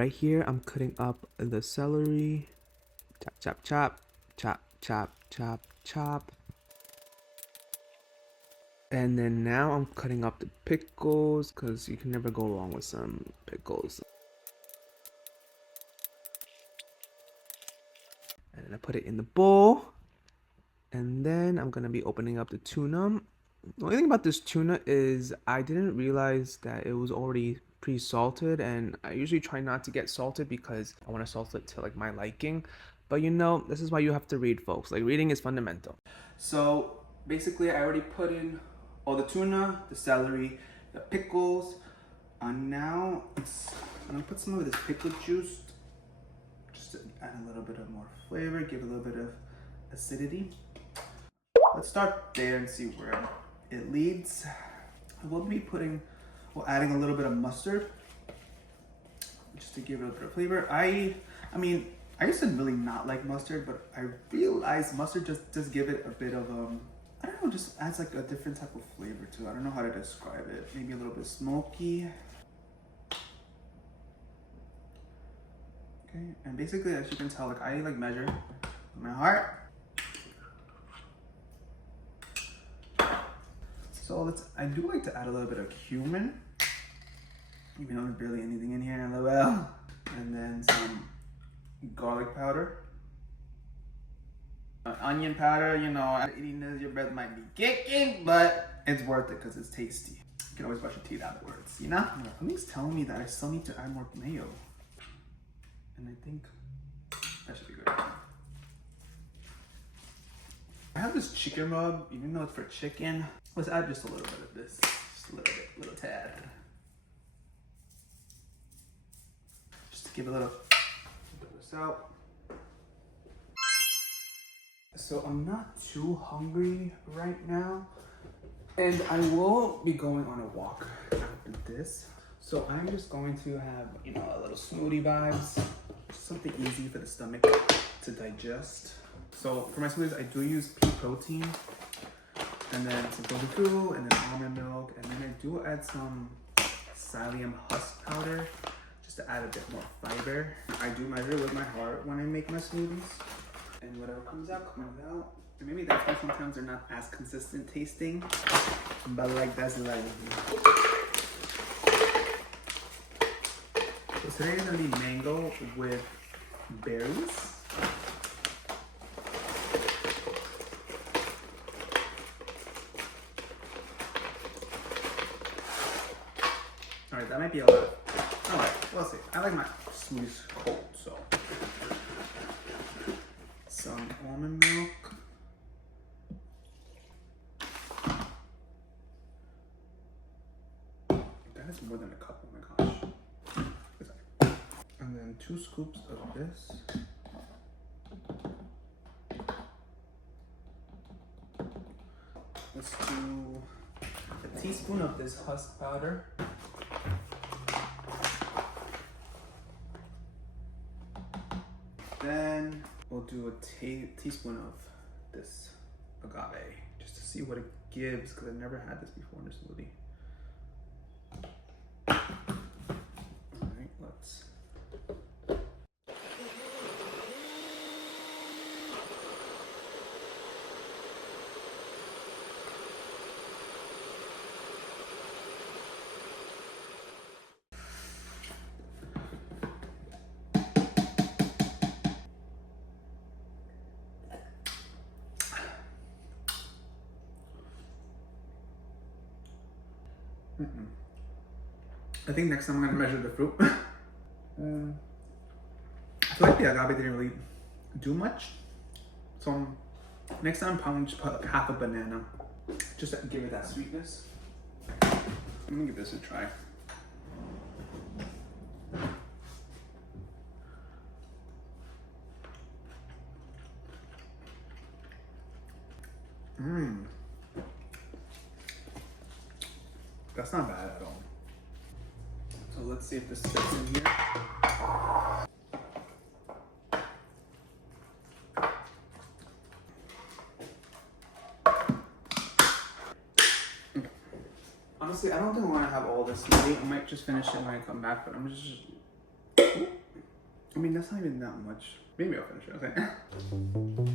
right here I'm cutting up the celery. Chop, chop, chop, chop, chop, chop, chop. And then now I'm cutting up the pickles because you can never go wrong with some pickles. And then I put it in the bowl. And then I'm gonna be opening up the tuna. The only thing about this tuna is I didn't realize that it was already pre-salted, and I usually try not to get salted because I want to salt it to like my liking. But you know, this is why you have to read, folks. Like, reading is fundamental. So basically I already put in all the tuna, the celery, the pickles. Now I'm gonna put some of this pickle juice just to add a little bit of more flavor, give a little bit of acidity. Let's start there and see where it leads. We'll be adding a little bit of mustard just to give it a bit of flavor. I mean, I used to really not like mustard, but I realized mustard just give it a bit of I don't know, just adds like a different type of flavor to it. I don't know how to describe it. Maybe a little bit smoky. Okay, and basically, as you can tell, like I like measure my heart. So I do like to add a little bit of cumin, even though there's barely anything in here, lol. And then some garlic powder, onion powder. You know, eating this, your breath might be kicking, but it's worth it because it's tasty. You can always brush your teeth afterwards, you know? Something's telling me that I still need to add more mayo, and I think that should be good. I have this chicken rub, even though it's for chicken. Let's add just a little bit of this, just a little bit, little tad. Just to give a little, throw this out. So I'm not too hungry right now, and I will be going on a walk after this. So I'm just going to have, you know, a little smoothie vibes, something easy for the stomach to digest. So for my smoothies, I do use pea protein, and then some tofu, and then almond milk, and then I do add some psyllium husk powder just to add a bit more fiber. I do measure with my heart when I make my smoothies, and whatever comes out, comes out. And maybe that's why sometimes they're not as consistent tasting, but like that's life. So today is gonna be mango with berries. Alright, that might be a lot. Alright, we'll see. I like my smoothies cold, so. Some almond milk. That is more than a cup, oh my gosh. And then 2 scoops of this. Let's do a teaspoon of this husk powder. Then we'll do a teaspoon of this agave just to see what it gives, because I've never had this before in a smoothie. Alright, let's. I think next time I'm gonna measure the fruit. I feel like the agave didn't really do much, so next time I'm probably just put like half a banana just to give it that sweetness. I'm gonna give this a try. That's not bad at all. So let's see if this fits in here. Okay. Honestly, I don't think I want to have all this smoothie. I might just finish it when I come back, but I'm just I mean, that's not even that much. Maybe I'll finish it, okay?